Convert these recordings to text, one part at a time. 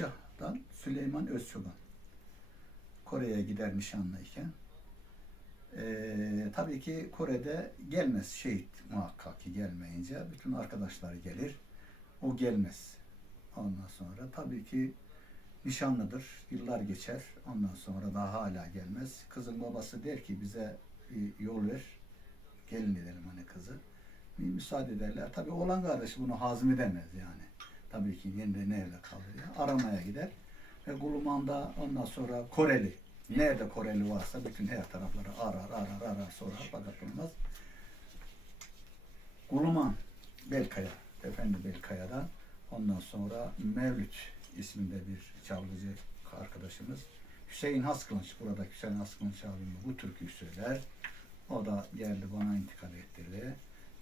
Arapçadan Süleyman Özçoban. Kore'ye gider nişanlıyken. Ee, tabii ki Kore'de gelmez şehit muhakkak ki gelmeyince bütün arkadaşları gelir. O gelmez. Ondan sonra tabii ki nişanlıdır. Yıllar geçer. Ondan sonra daha hala gelmez. Kızın babası der ki bize yol ver. Gelin edelim hani kızı. Bir müsaade ederler. Tabii oğlan kardeşi bunu hazmedemez yani. Tabii ki yerinde nerede kalır ya. Aramaya gider. Ve Guluman'da ondan sonra Koreli. Nerede Koreli varsa bütün her tarafları arar arar arar sorar fakat bulmaz. Guluman Belkaya. Efendi Belkaya'dan ondan sonra Mevlüt isminde bir çalgıcı arkadaşımız. Hüseyin Haskılıç, burada Hüseyin Haskılıç abim bu türküyü söyler. O da geldi bana intikal ettirdi.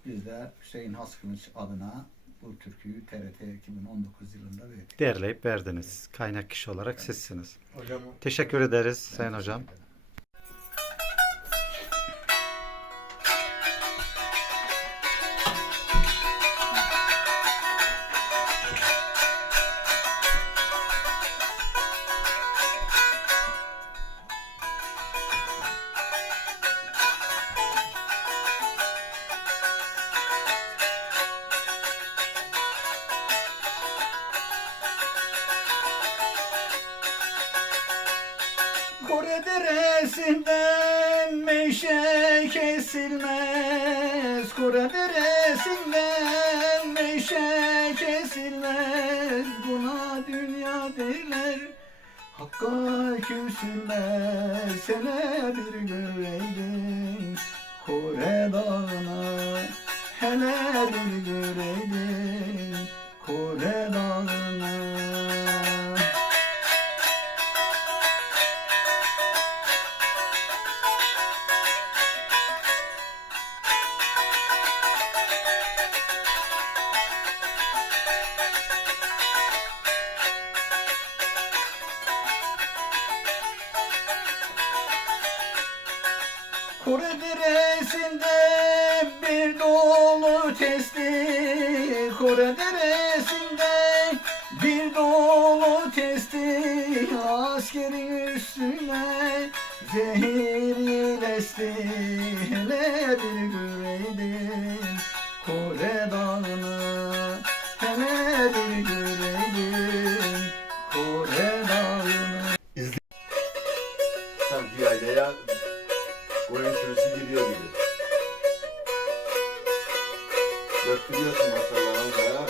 Biz de Hüseyin Haskılıç adına bu türküyü TRT 2019 yılında verdik. Derleyip verdiniz. Kaynak kişi olarak sizsiniz. Hocam Teşekkür ederiz Sayın Hocam. ederim. Deresinden meşe kesilmez? Kore deresinden meşe kesilmez? Buna dünya derler Hakka küsülmez. Sene bir göreydin Kore dağına. Hele bir göreydin Kore deresinde bir dolu testi. Kore deresinde bir dolu testi. Askerin üstüne zehir yelesti Hele bir koyun sürüsü giriyor gibi. Döktürüyorsun maşallah Ankara.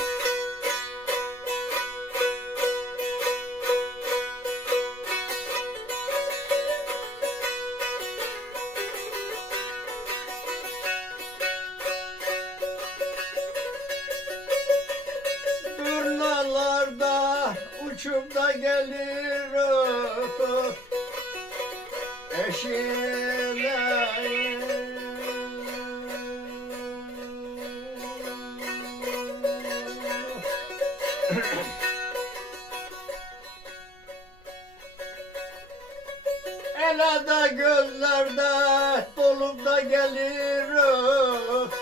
Turnalarda uçup da gelir öf, eşine. Elada gözlerde dolup da gelir öf,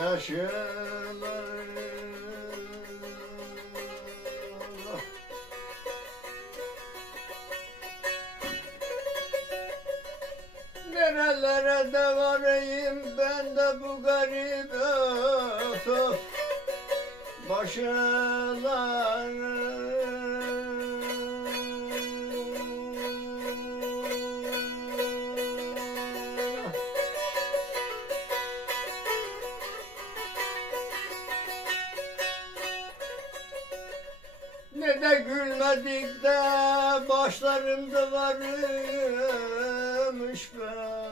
yaşlar Nerelere de varayım ben de bu garip öf öf başılar gülmedik de başlarında varmış benim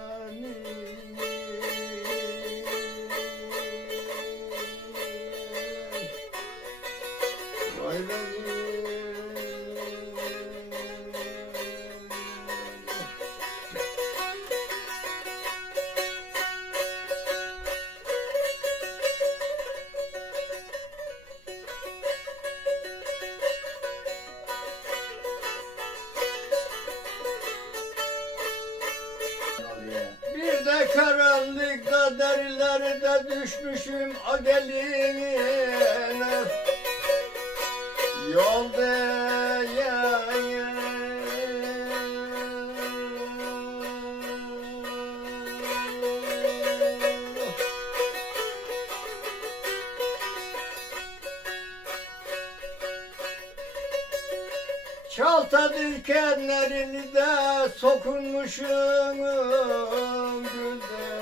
derlerde düşmüşüm a geline. Yolda yayın Çalta dikenlerini de sokunmuşum gülde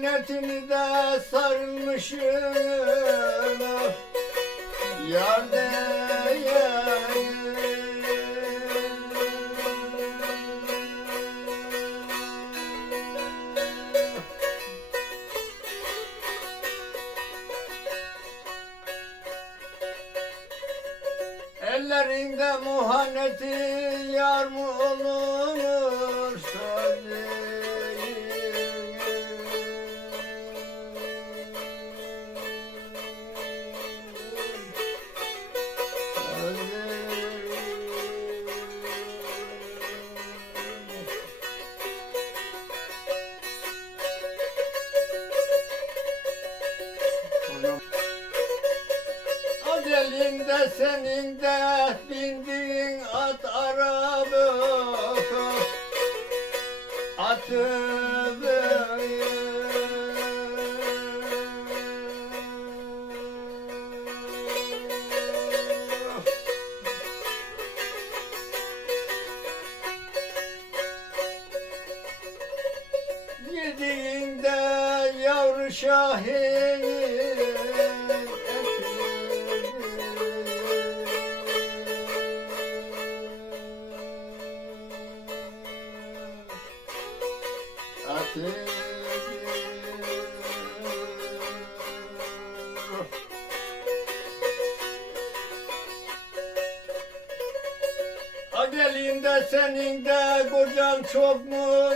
muhanetini de sarılmışım Yerde elinde senin de bindiğin at arabı. Atı Yediğinde yavru şahin Adelinde senin de kocan çok mu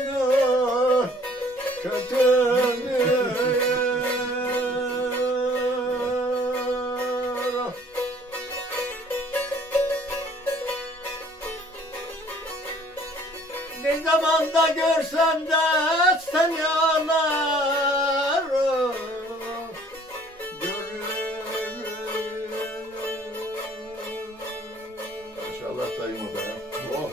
kötü Ne zaman da görsem de seni ağlarım Görürüm Maşallah dayım o da ya. Oh.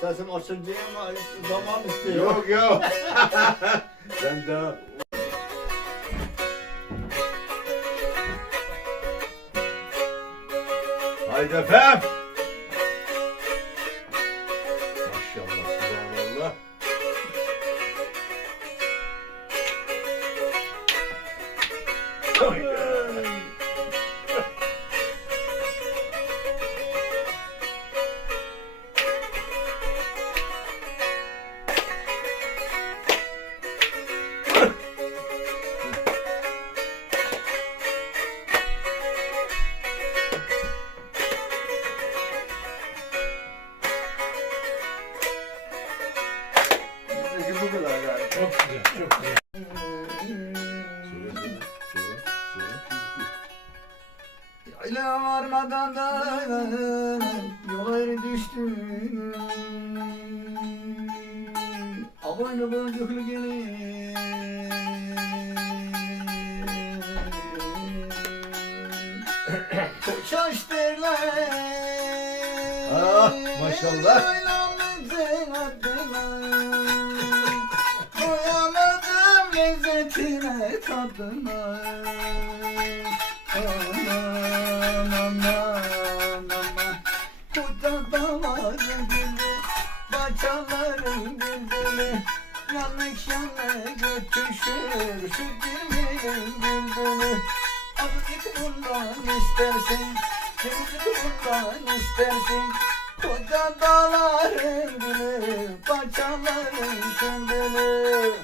Sesim açıldı ama zaman istiyor. Yok yok. Sen daha Haydi efendim. Çok güzel, da yola düştüm. Aboynu boncuklu gelin Çok şaş derler. Ah, maşallah. Lezzetine tadına Aman aman aman Koca dağların gülü Bacaların bülbülü Yanlış yana götüşür Şu dilinin bülbülü Azıcık bundan istersin Azıcık bundan istersin Koca dağların gülü Bacaların sümbülü